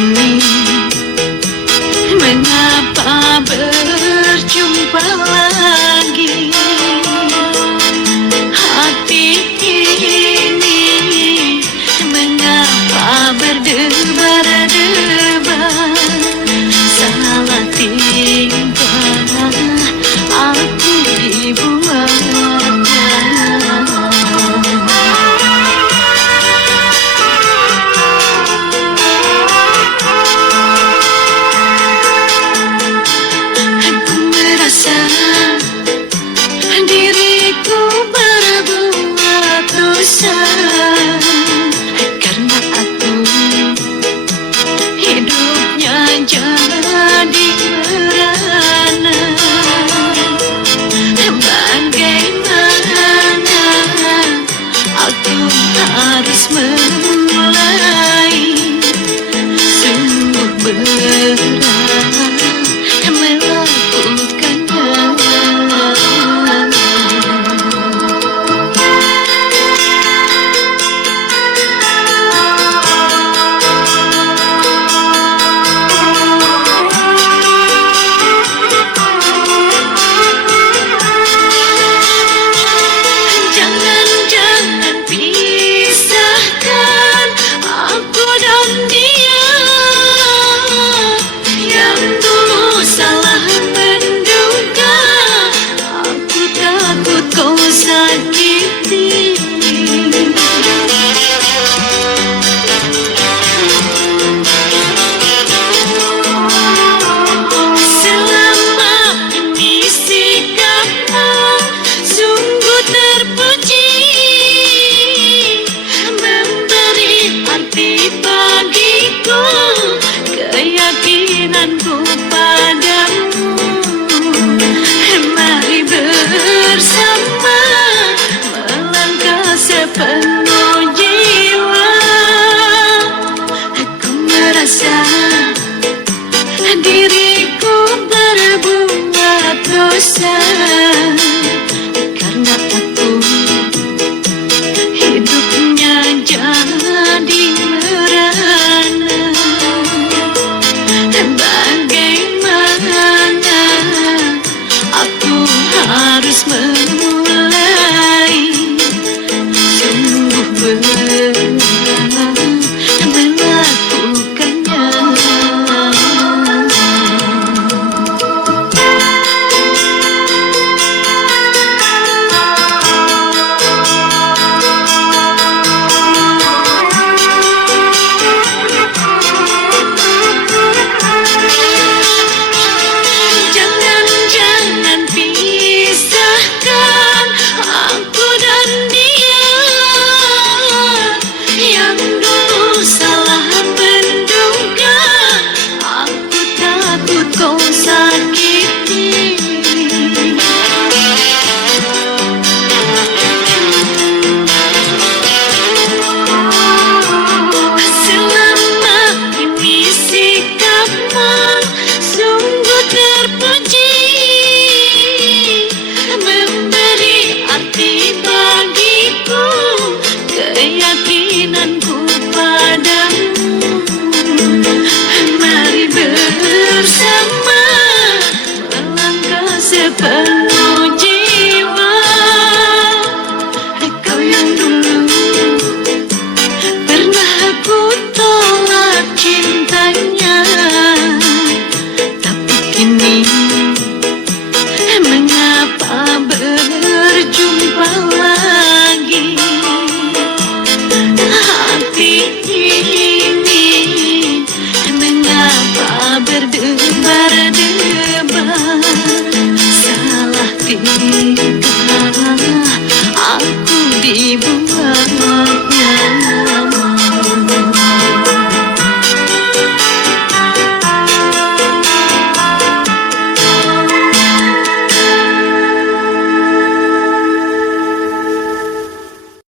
making me. bosan karena takut hidupnya jadi merana. Bagaimana aku harus memulai sungguh berat. Then Aku di